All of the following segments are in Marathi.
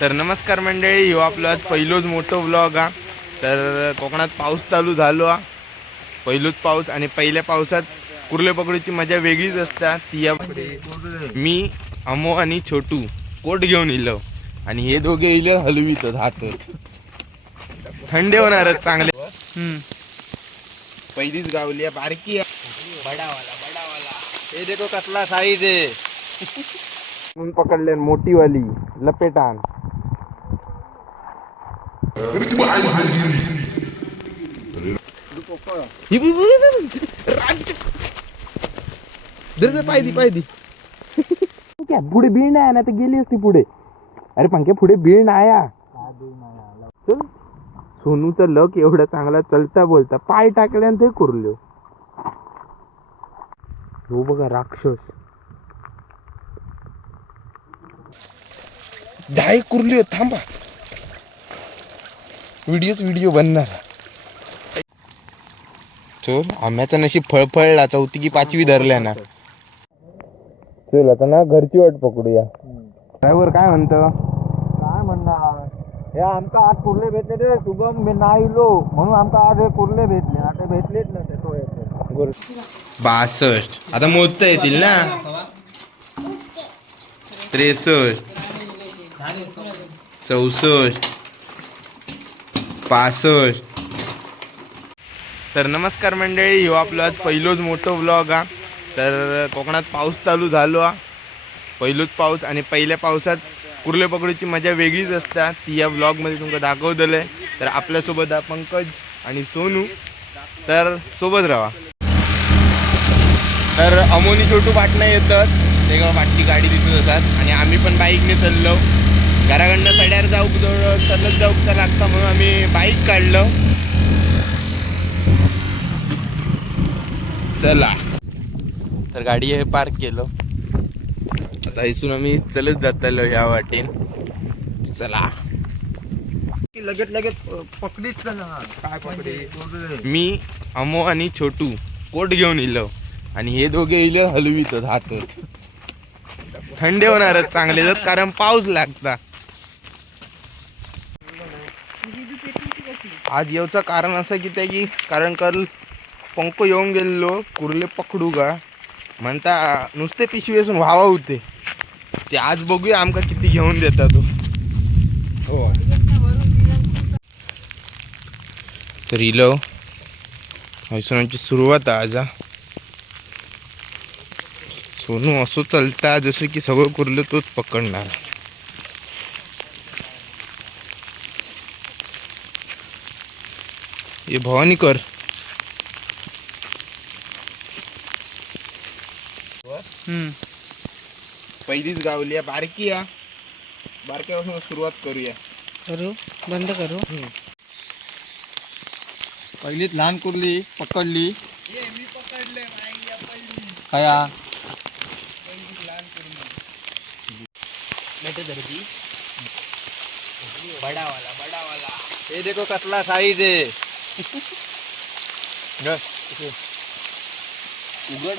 तर नमस्कार मंडळी, हो आपलं आज पहिलोच मोठं व्लॉग हा. तर कोकणात पाऊस चालू झालो हा. पहिलोच पाऊस आणि पहिल्या पावसात कुर्ले पकडूची मजा वेगळीच असते. ती मी अमो आणि छोटू कोट घेऊन इलो आणि हे दोघे इले हलवीत हातात. थंड होणारच चांगले. पहिलीच गावली बारकी बडावाला बडावाला ये देखो कतला साईज है. म्हणून पकडले मोठी वाली लपेटान. पाहिदी पुढे बीळ नाही ना तर गेली असती पुढे. अरे पंख्या पुढे बीळ नाही. चल सोनूचा लक एवढा चांगला चलता बोलता पाय टाकल्यानंतर ते कुरलो. हो बघा राक्षस डाय कुरली. थांबा व्हिडिओ बनणार. चल आम्याचा नशीब फळफळला. चौथी की पाचवी धरल्या ना. चल आता ना घरची वाट पकडूया. ड्रायव्हर काय म्हणतो? काय म्हणणार हे आमका आज कुर्ले भेटले रे. शुभम मी नाही लो म्हणून आमका आज हे कुर्ले भेटले. आता भेटलेच ना ते तो 62. आता मोजता येतील ना. 63, 64, 65. तर नमस्कार मंडळी, हो आपलं आज पहिलोच मोठं व्लॉग हा. तर कोकणात पाऊस चालू झालो हा. पहिलोच पाऊस आणि पहिल्या पावसात कुर्ले पकडूची मजा वेगळीच असते. ती या व्लॉगमध्ये तुमका दाखवलेलं आहे. तर आपल्यासोबत हा पंकज आणि सोनू. तर सोबत राहा. तर अमोनी छोटू पाटणं येतात. ते पाटची गाडी दिसत असतात आणि आम्ही पण बाईकने चाललो. घराकडनं सड्यावर चालत जाऊचा लागता म्हणून आम्ही बाईक काढलो. चला तर गाडी हे पार्क केलं. आता इथून आम्ही चलत जातालो ह्या वाटेन. चला लगेच पकडीच ना. काय पकडी? मी अमो आणि छोटू कोट घेऊन इलो आणि हे दोघे इले हलवीत हातात. थंड होणारच चांगले जात कारण पाऊस लागता. आज येऊचं कारण असं की त्याची कारण काल पंख येऊन गेलो कुर्ले पकडू का म्हणता नुसते पिशवी असून व्हावा होते. ते आज बघूया आमका किती घेऊन देता तो. हो तर इलो हयसून आमची सुरुवात आज. सोनू असं चालता जसं की सगळं कुर्लं तोच पकडणार. हे भवानी कर. पहिलीच गावली बारकी या बारक्यापासून सुरुवात करूया. करू बंद करू. पहिलीच लहान कुर्ली पकडली. मी पकडले काय बडावाला बडावाला ये देखो कतला साईज है. उघड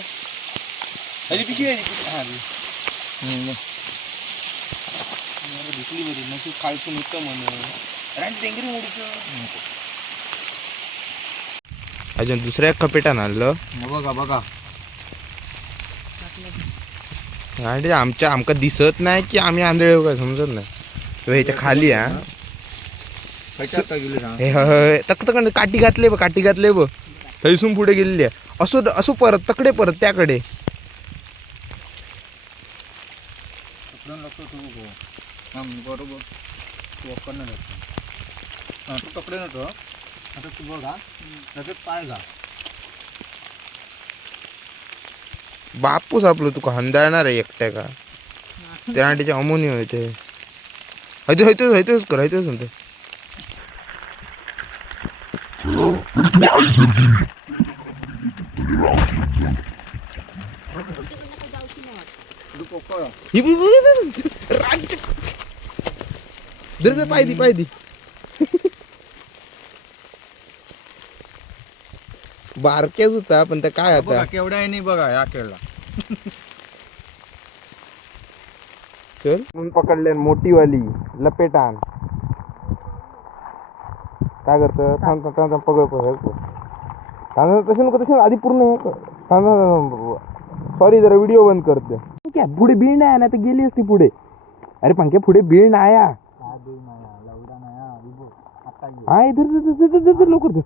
अरे पिशवी दिसली बरी नशीब खालसून होतं म्हणून. टेंगरी मोडीचं अजून दुसऱ्या कपेटान आणलं. बघा आणि आमका दिसत नाही की आम्ही आंधळे काय समजत नाही. ह्याच्या खाली हा तक काठी घातले ब थैसून पुढे गेलेली आहे. असो परत तकडे परत त्याकडे. बरोबर तू कपडे नव्हतं आता तू बघा लगेच पाय घा. बापूस आपलं तुका हंदाळणार आहे एकट्या का त्या आंटीच्या अमोनी होते. हयतोच कर हयतोच म्हणते. पायदी बारक्याच होता पण त्या काय आता केवढ्या आहे नाही बघा या खेळला. चल म्हणून पकडले मोठी वाली लपेटान काय करतं थांब थांब थांब पकड पकड तसे नको तसे आधी पूर्ण सॉरी जरा व्हिडिओ बंद करते क्या पुढे बीळ नाही ना तर गेली असती पुढे अरे पंख्या पुढे बीळ नाही हा इधर लवकर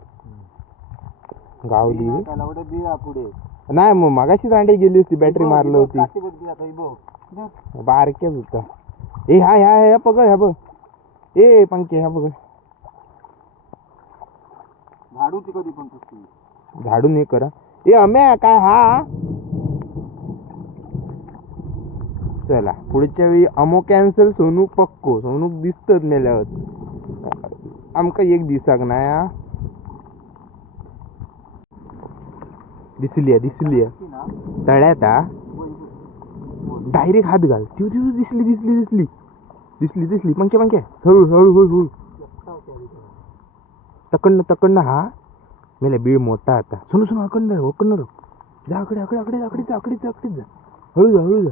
गावली पुढे नाही मग मागाशी दांडी गेली असती बॅटरी मारली होती बारक्याच होता ए हा ह्या ह्या पकड ह्या बघ ए पंखे ह्या बघ झाडूची कधी पण झाडून हे करा ए अम्या काय हा चला पुढच्या वेळी अमो कॅन्सल सोनू पक्को सोनू दिसतच नेल्यावर आमका एक दिसाक ना दिसली तळ्यात डायरेक्ट हात घाल ती दिसली पंख्या हळू तकडनं हा मेला बीळ मोठा आता सुनू अकडनं जा आकडे जा हळू जा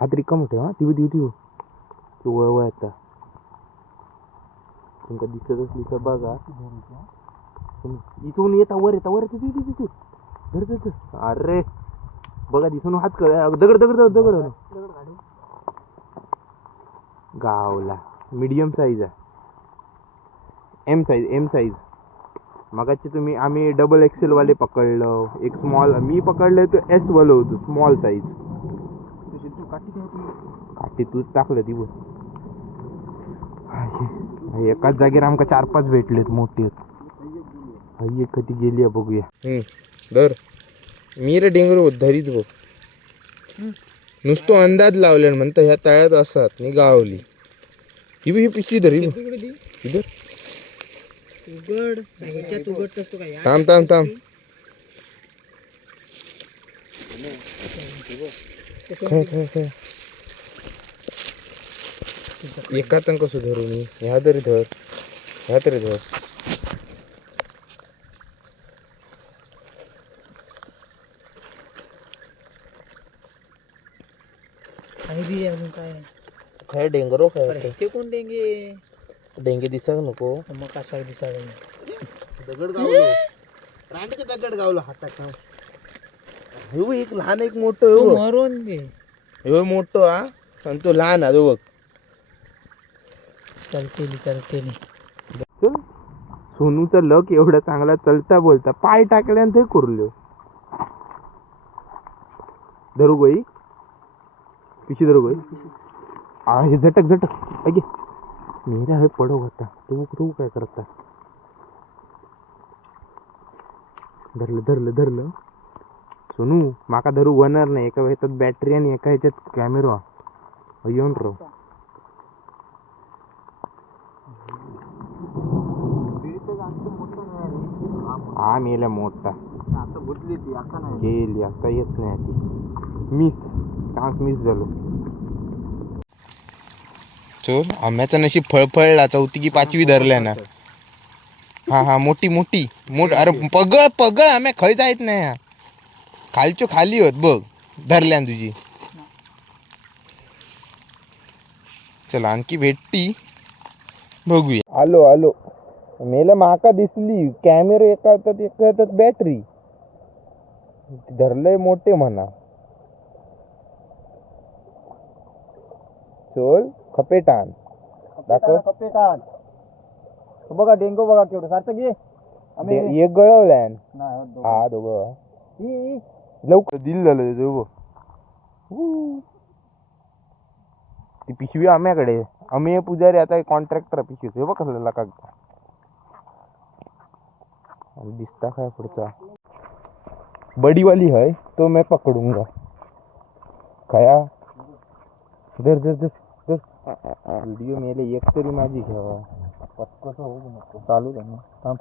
हात रिकाम होते हा ती वळ आता तुमका दिसत असली तर बघा इथून वर अरे बघा दिसून हात कळ दगड गावला मीडियम साईज आहे एम साईज मगाची तुम्ही आम्ही डबल एक्सेल वाले पकडलं एक स्मॉल मी पकडलं तो एस वालं होतं स्मॉल साईज काठी तूच टाकलं ती बघ एकाच जागेवर आमका 4-5 भेटलेत मोठे एक कधी गेली आहे बघूया दर मी रे डेंगरू धरीत बघ नुसतो अंदाज लावले म्हणतं ह्या तळ्यात असतात नि गावली ही पिशवी धरी इधर थांब एका कसं धरू मी ह्या तरी धर काय डेंगरो काय ते कोण डेंगे दिसक नको मग कसा दिसा दगड गावलो रांडचे दगड गावलो हातात हो एक लहान एक मोठं मरून हे मोठं हा आणि तो लहान हा बघ चलते सोनूचा लक एवढा चांगला चलता बोलता पाय टाकल्यान ते कुरलो धरू गई पिशी धरू गई हे झटक अगे मेरा हे पडो होता तू काय करता धरलं सोनू माका धरू होणार नाही एका ह्याच्यात बॅटरी आणि एका ह्याच्यात कॅमेरा येऊन राव हा मेला मोठा गेली आता येत नाही ती चान्स मिस झालो चोर आंब्याचा नशीब फळफळला 4थी की 5वी धरल्या ना हा मोठी अरे पगळ आम्ही खय जायत नाही खालचो खाली होत बघ धरल्या तुझी चला आणखी भेटती बघूया आलो मेला माका दिसली कॅमेरा एका हातात बॅटरी धरलंय मोठे म्हणा चल खपेटान दाखव कपेटान बघा डेंगू बघा केवढं सारखं घे आम्ही एक गळवलाय नाही हा दोघं लवकर दिल झालं ती पिशवी आम्याकडे आम्ही पुजारी आता कॉन्ट्रॅक्टर पिशवी हे बघ कसं लका दिसता काय पुढचा बड़ी वाली है तो मैं पकड़ूंगा खया धर व्हिडिओ मेले एक तरी माझी घ्यावा कसं होऊ नको चालू आहे ना थांब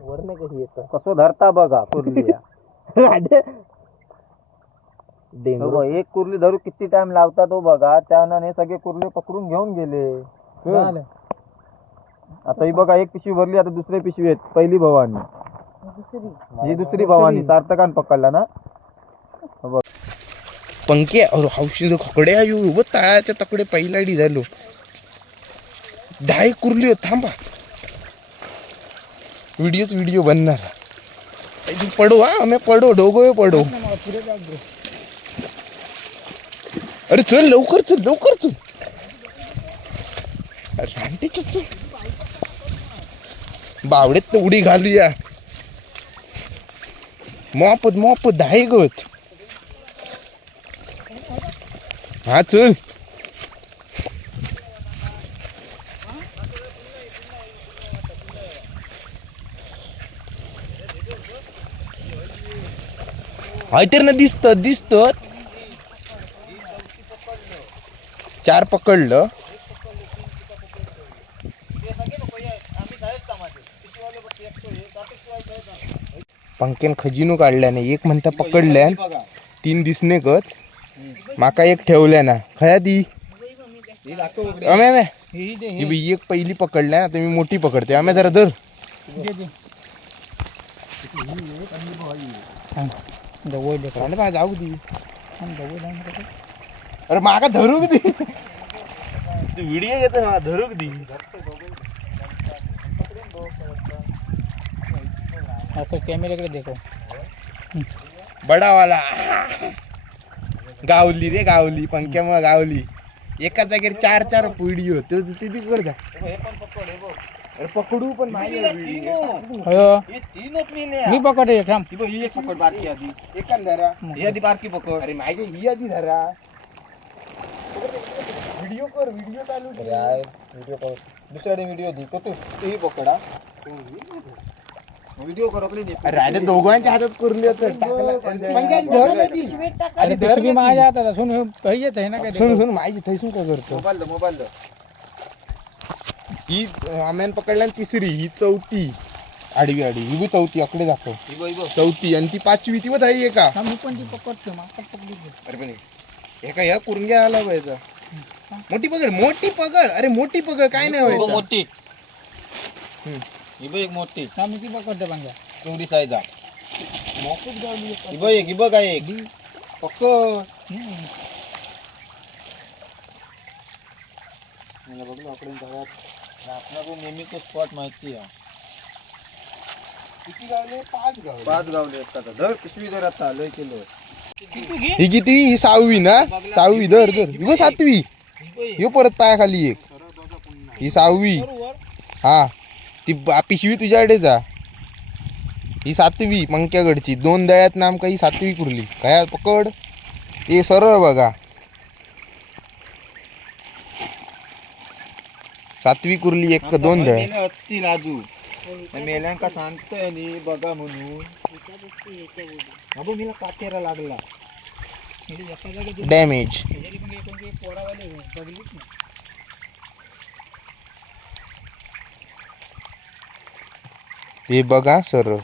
वरने कशी येतं कसं धरता बघा कुर्ली डेंगू एक कुर्ली धरू किती टाइम लावता तो बघा त्यानं हे सगळे कुर्ले पकडून घेऊन गेले आता ही बघा एक पिशवी भरली, आता दुसरी पिशवी आहेत. पहिली भवानी, ही दुसरी भवानी. सार्थकान पकडला ना. पंखे हौशी खकडे आहे तळाच्या तकडे पहिलाडी झालो. 10 कुर्ली हो. थांबा, व्हिडिओ बनणार. तू पडो, हा आम्ही पडो, डोगो पडो. अरे चल लवकर चल. चल बावडेत तर उडी घालूया. मॉप धाय गत. हा चल. तर ना दिसत 4 पकडलं. पंख्यान खजिनो काढल्या नाही. एक म्हणता पकडल्या, 3 दिसणे गत. माका एक ठेवल्या ना. खया ती एक पहिली पकडल्या. आता मी मोठी पकडते. आम्ही जरा धर. जाऊ दे. अरे माका धरूक दे. व्हिडिओ येतो ना, धरूक दे. कॅमेऱ्याकडे देखो. बडावाला गावली रे, गावली. पंख्या मग गावली. एका जागेवर 4 व्हिडिओ. तिथे कर जा. अरे पकडू पण नाही. मी पकडे एक पकड बारकी आधी. एकान धरा. ही आधी बारकी पकड. अरे मागे ही आधी धरा. व्हिडिओ चालू. व्हिडिओ कर. दुसऱ्याने व्हिडिओ दे. तू ही पकडा. व्हिडिओ कर. अरे दोघांच्या हातात कुरली माझ्या हातात असून येत आहे ना. काय सुन माझी थैसून काय करतो. मोबाईल ही आम्यान पकडल्या. तिसरी, ही चौथी. आडवी ही बी चौथी. अकडे दाखव. चौथी आणि ती 5वी. ती मग आहे का. मी पण ती पकडतो. अरे पण एका ह्या कुरंग्या आला पाहिजे. मोठी पकड. अरे मोठी पकड. काय नाही व्हायचं. मोठी एक मोठी. मी ती पकडतो. पंजा केवढी साईज आहे. काय पकड. मला बघलो आपण घरात आपला नेहमी तो स्पॉट माहिती आहे. किती गावले. 5 गावले आता. धर पिशवी धर. आता लय किलो. ही किती. ही 6वी ना. 6वी. धर 7वी. यो परत पायाखाली एक. ही 6वी. हा ती पिशवी तुझ्याकडे जा. ही 7वी मंक्याकडची. 2 दळ्यात नाम काही 7वी कुरली. काय पकड. हे सरळ बघा. 7वी कुरली. 1 का 2 दळ्या असतील आजू. मेल्यांका सांगतोय नी बघा म्हणून. अबो मला काटेरा लागला. डॅमेज. हे बघा सर.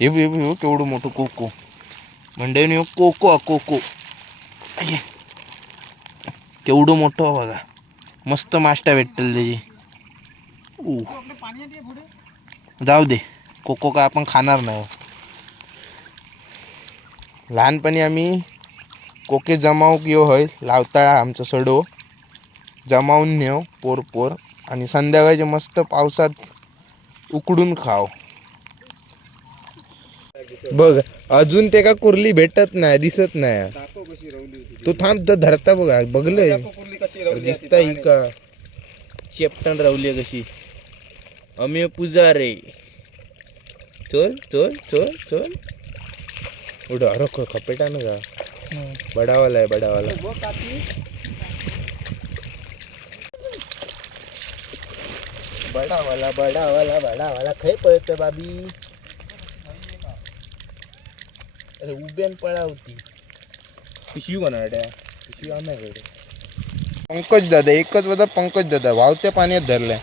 हे केवढं मोठं कोको. म्हणजे कोको केवढं मोठं बघा. मस्त माष्टा भेटल त्याची. जाऊ दे. कोको काय आपण खाणार नाही. लहानपणी आम्ही कोके जमाव किंवा होय लावताळा आमचं सडो जमावून नेव पोर आणि संध्याकाळचे मस्त पावसात उकडून खाव. बघ अजून ते का कुर्ली भेटत नाही. दिसत नाही. तो थांब धरता बघा. बघलंय दिसता ही का. चेपटन रवली कशी. अमे पुजारे. चल उड. अरे खपेटा ना का. बडावाला आहे. बडावाला खै पळत बाबी. अरे उब्यान पळावती. पिशवी बनाड्या. पिशवी आम्याकडे. पंकज दादा. एकच बघा पंकज दादा. वावत्या पाण्यात धरलाय.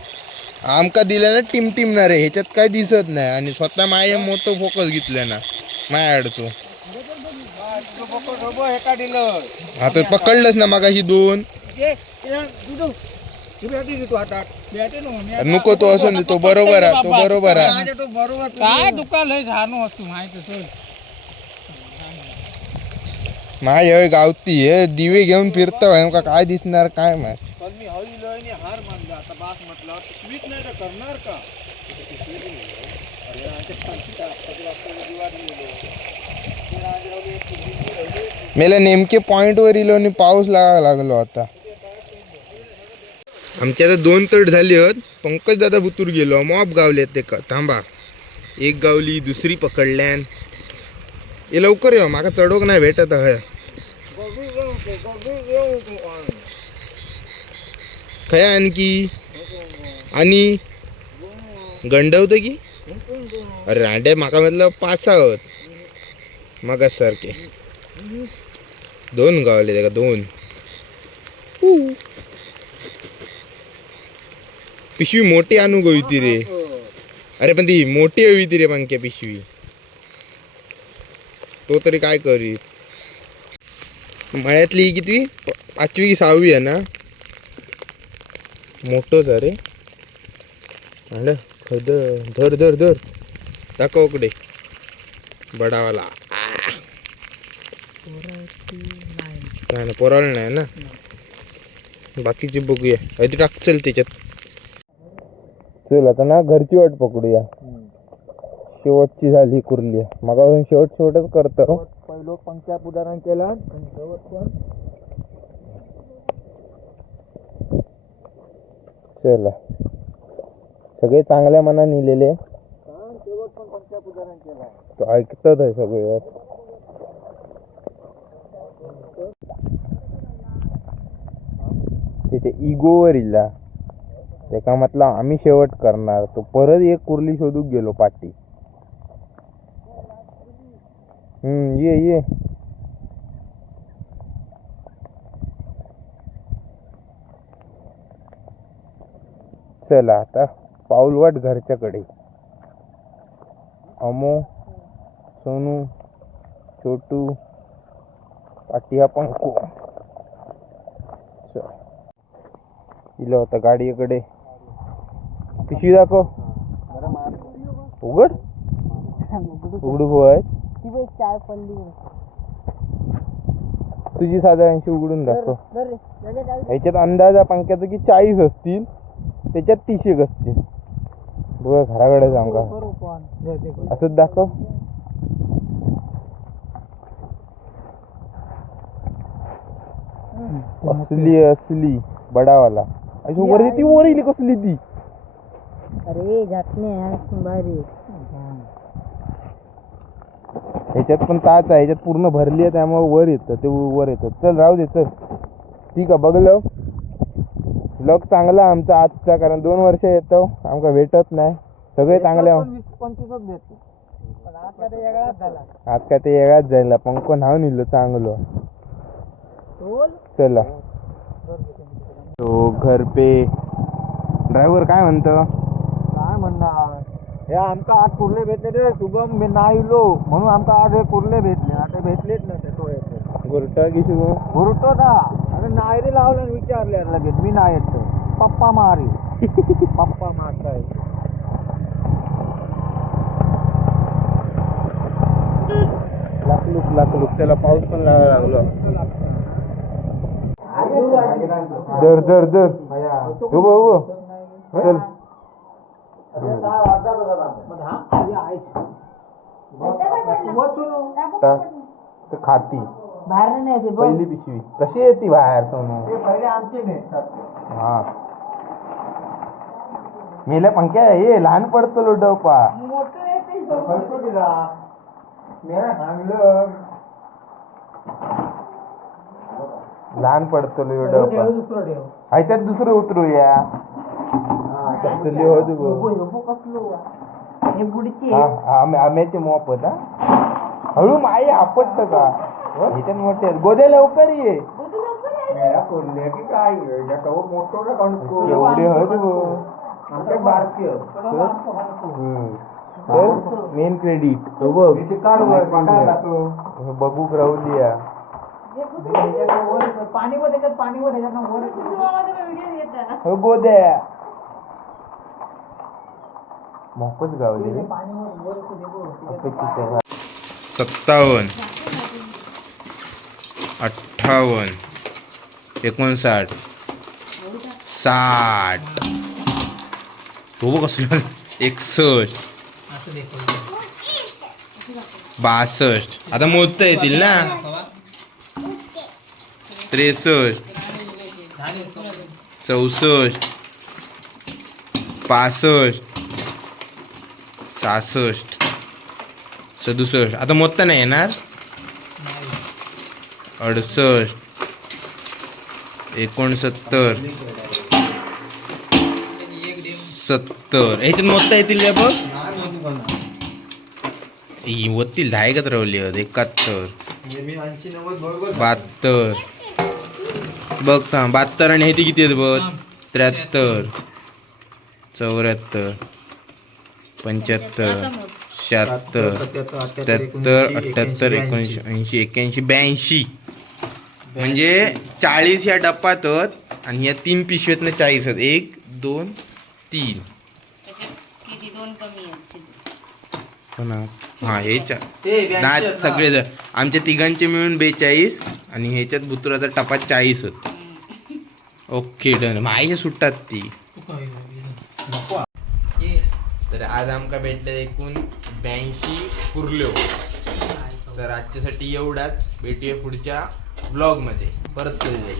आमका दिल्या ना टीम ना रे. ह्याच्यात काय दिसत नाही. आणि स्वतः माया मोठं फोकस घेतलाय ना माया अडतो. आता पकडलंच ना मगाशी 2. नको तो असून दे, तो बरोबर आहे, तो बरोबर आहे. काय दुकान लय झानो असतो माहिती सोड. माझ्या गावती हे दिवे घेऊन फिरतो का काय दिसणार काय माहित. पण मी हळी लयने हार मानला आता बास म्हटलं स्वीट नाही तर करणार का. मला नेमके पॉइंट वर इलो आणि पाऊस लागायला लागलो आता. आमची आता 2 तट झाली होत. पंकज दादा बुतूर गेलो मॉप गावले ते थांबा. एक गावली दुसरी पकडल्यान. हे लवकर येऊ माका चढोक नाही भेटत आहे. काय आणखी आणि गंडवत की अरे रांडे माका म्हटलं 5 आहोत मग सारखे 2 गावले ते का 2. पिशवी मोठी आणू गई रे. अरे पण ती मोठी हवी ती रे पंक्या पिशवी. तो तरी काय करीत. मळ्यातली किती 5वी की 6वी आहे ना. मोठोच अरे खद धर धर धर दाखव कडे बडावाला. नाही ना पोराला नाही ना. बाकीचे बघूया आधी टाक चल त्याच्यात. चल आता ना घरची वाट पकडूया. शेवटची झाली कुर्ली मग अजून शेवटच करतो. पहिलो पंख्या उदाहरण केला आणि शेवट पण चला सगळे चांगल्या मनाने लिहिले. शेवट पण पंख्या उदाहरण केला. तो ऐकतात आहे सगळे. त्याच्या इगोवर इला त्याका म्हटलं आम्ही शेवट करणार. तो परत एक कुर्ली शोधूक गेलो पाठी. ये ये चला आता पाऊलवाट घरच्याकडे. अमो सोनू छोटू पाठी हा पंकू इला होता गाडीकडे. पिशवी दाखव. उघड उघडू होय तुझी साधारणशी उघडून दाखव. ह्याच्यात अंदाजा पंख्याचा की 40 असतील त्याच्यात 30 असतील. बघा घराकडे जाऊ का असंच दाखव. असली बडावाला अशी वर ती वर येईल कसली ती. अरे जातने भारी. ह्याच्यात पण ताच आहे. ह्याच्यात पूर्ण भरली आहे त्यामुळे वर येतं ते वर येतं. चल राहू दे चल. ठीक आहे बघलं लक चांगला आमचा आजचा. कारण 2 वर्ष येतो आमका भेटत नाही. सगळे चांगले आज काय ते वेगळाच जायला पंख नाव निघलो चांगलं. चला तो घर पे ड्रायव्हर काय म्हणतो. काय म्हणणार हे आमका आज कुर्ले भेटले रे शुभम. मी नाही इलो म्हणून आमका आज हे कुर्ले भेटले. आता भेटलेच नाही तो येतो गुरटा की शुभ गुरुतो ना. अरे नाही रे लावलं विचारले लगेच मी नाही येतो. पप्पा मारी पप्पा मारताय. लाकलूक त्याला पाऊस पण लागायला लागलो. दर दर दर उभं उभं चल. खाती पहिली पिशवी कशी येते बाहेर सोनू. हा मेल्या पंख्या हे लहान पडतो डोपा. लहान पडतो डोपा. ह्याच्यात दुसरं उतरूया. आम्याचे मोप होता हळू माये आपटत का ह्याच्यात मोठे गोदे लवकर ये. एवढे मेन क्रेडिट बघू राहुलिया. पाणी वर त्याच्यात पाणी वर त्याच्यात वर व्हिडिओ गोद्या मोकच गावली 57 58 59 60 तो बघ कसलं 61 62 आता मोजता येतील ना 63 64 65 66 67 आता मोजता नाही येणार 68 69 70 ह्याच्यात मोजता येतील का बघ होतील 10 एकच राहिली 71 72 बघ थांब 72 आणि ह्याची किती आहेत बघ 73 74 75 76 77 78 79 80 81 82 म्हणजे 40 ह्या डब्यात आणि ह्या 3 पिशव्यातनं 40 आहेत 1 2 3 किती दोन कमी आहेत हा हे नाच सगळे जण आमच्या तिघांचे मिळून 42 आणि ह्याच्यात बुतुराचा टपा 40 होत ओके डन माईचे सुट्टात ती तर आज आमका भेटले एकूण 82 कुर्ल्यो तर आजच्यासाठी एवढाच भेटूया पुढच्या ब्लॉग मध्ये परत कधी